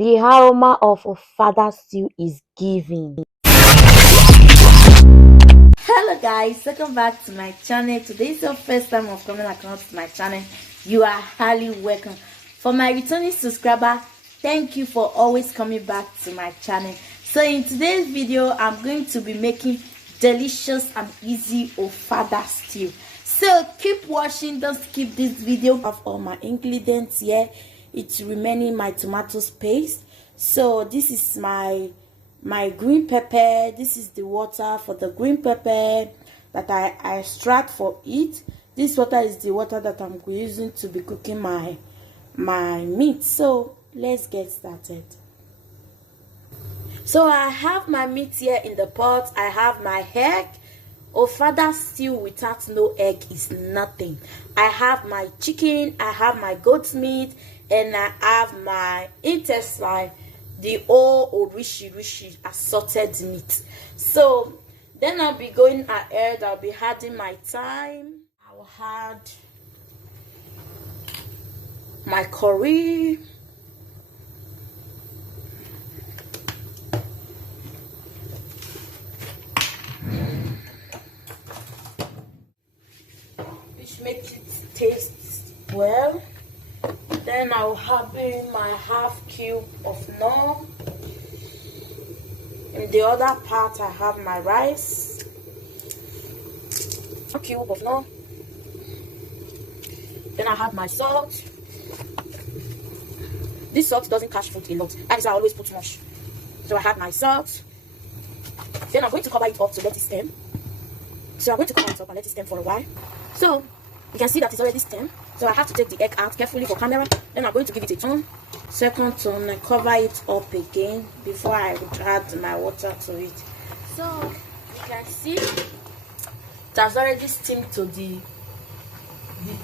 The aroma of Ofada stew is giving. Hello guys, welcome back to my channel. Today is your first time of coming across my channel. You are highly welcome. For my returning subscriber, thank you for always coming back to my channel. So in today's video, I'm going to be making delicious and easy Ofada stew. So keep watching, don't skip this video. I have all my ingredients here. It's remaining my tomato paste. So this is my green pepper. This is the water for the green pepper that I extract for it. This water is the water that I'm using to be cooking my meat. So let's get started. So I have my meat here in the pot. I have my egg. Ofada stew without no egg is nothing. I have my chicken, I have my goat meat, and I have my intestine, the old rishi assorted meat. So then I'll be going ahead. I'll be adding my thyme. I'll add my curry, which makes it taste well. Then I'll have in my half cube of nor. In the other part, I have my rice. A cube of nor. Then I have my salt. This salt doesn't catch food a lot. That is why I always put much. So I have my salt. Then I'm going to cover it up to let it stem. So I'm going to cover it up and let it stem for a while. So you can see that it's already stemmed. So I have to take the egg out carefully for camera. Then I'm going to give it a turn, second turn, and cover it up again before I would add my water to it. So you can see it has already steamed to the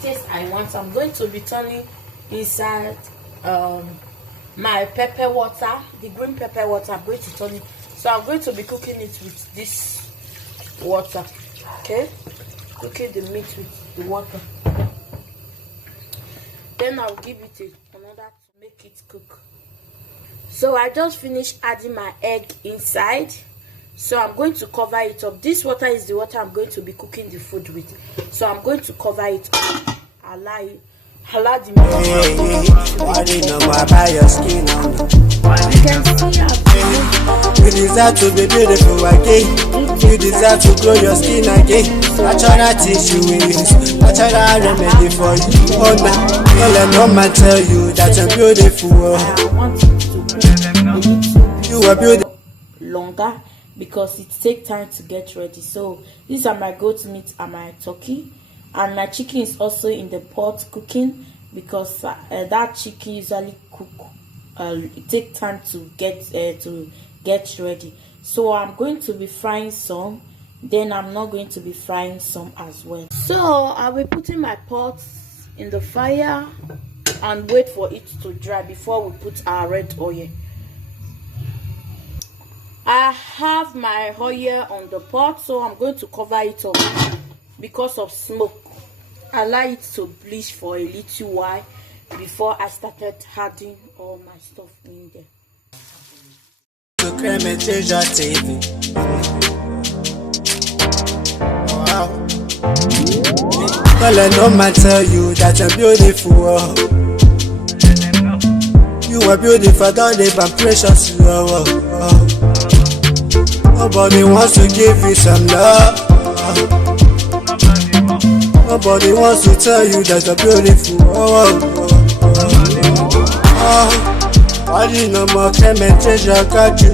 taste I want. I'm going to be turning inside my pepper water, the green pepper water. I'm going to turn it. So I'm going to be cooking it with this water. Okay, cooking the meat with the water. Then I'll give it another to make it cook. So I just finished adding my egg inside. So I'm going to cover it up. This water is the water I'm going to be cooking the food with. So I'm going to cover it up. Allow the meat. You can see you deserve to be beautiful again. You deserve to grow your skin again. Natural tissue we use, natural remedy for you. Oh, now, don't let no man tell you that you're beautiful. I want it to you are beautiful. Longer because it takes time to get ready. So these are my goat meat and my turkey, and my chicken is also in the pot cooking because that chicken usually cook. It takes time to get ready. So I'm going to be frying some, then I'm not going to be frying some as well. So I'll be putting my pot in the fire and wait for it to dry before we put our red oil. I have my oil on the pot, so I'm going to cover it up because of smoke. Allow it to bleach for a little while before I started adding all my stuff in there. Wow. Don't let no man tell you that you're beautiful. You are beautiful, don't they? I'm precious. Nobody wants to give you some love. Nobody wants to tell you that you're beautiful. I didn't know more climate change, I got you.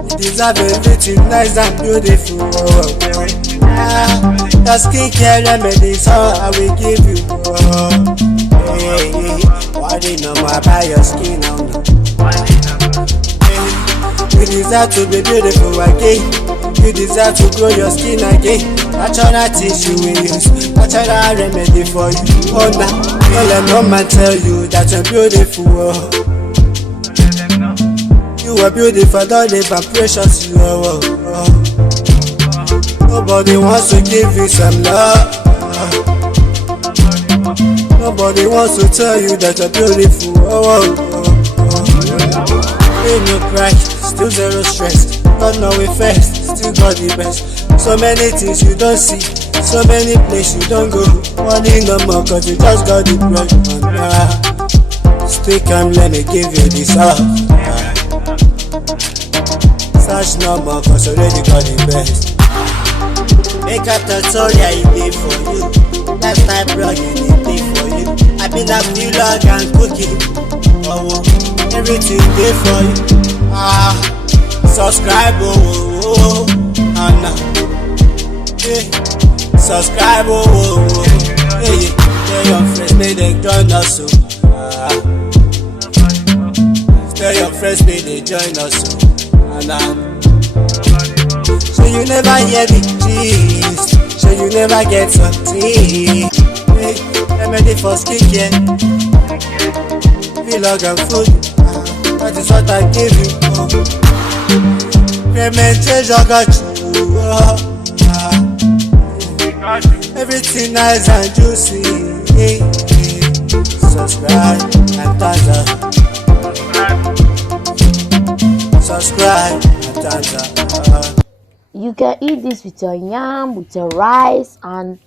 You deserve everything nice and beautiful. The skincare remedies, I will give you. I didn't know more about your skin. You deserve to be beautiful again. You deserve to grow your skin again. Natural tissue we use, natural remedy for you. Oh, now, don't let no man tell you that you're beautiful. You are beautiful, don't they? I'm precious. Nobody wants to give you some love. Nobody wants to tell you that you're beautiful. Oh, oh, oh. Ain't no cry, still zero stress. Don't know it first, still got the best. So many things you don't see, so many places you don't go. Money no more cause you just got the bread. Stay calm, let me give you this up. Search no more cause already got the best. Make a tutorial, it be for you. Lifestyle blogging, it be for you. I been a vlog and cooking. Oh, everything be for you. Subscribe, oh, yeah. Subscribe, oh, yeah. Tell your friends, may they join us, so. Tell your friends, may they join us, so. So you never hear the gist, so you never get something. Hey, remedy for skincare, vlog and food, that is what I give you. Cremate got you, everything nice and juicy. Subscribe and thumbs up. Subscribe and thumbs up. You can eat this with your yam, with your rice, and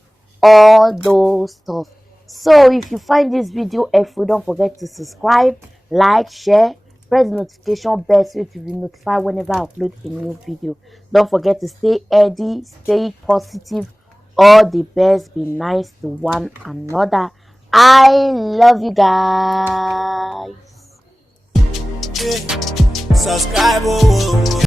all those stuff. So if you find this video helpful, don't forget to subscribe, like, share, press the notification bell so to be notified whenever I upload a new video. Don't forget to stay healthy, stay positive, all the best, be nice to one another. I love you guys. Subscribe, oh.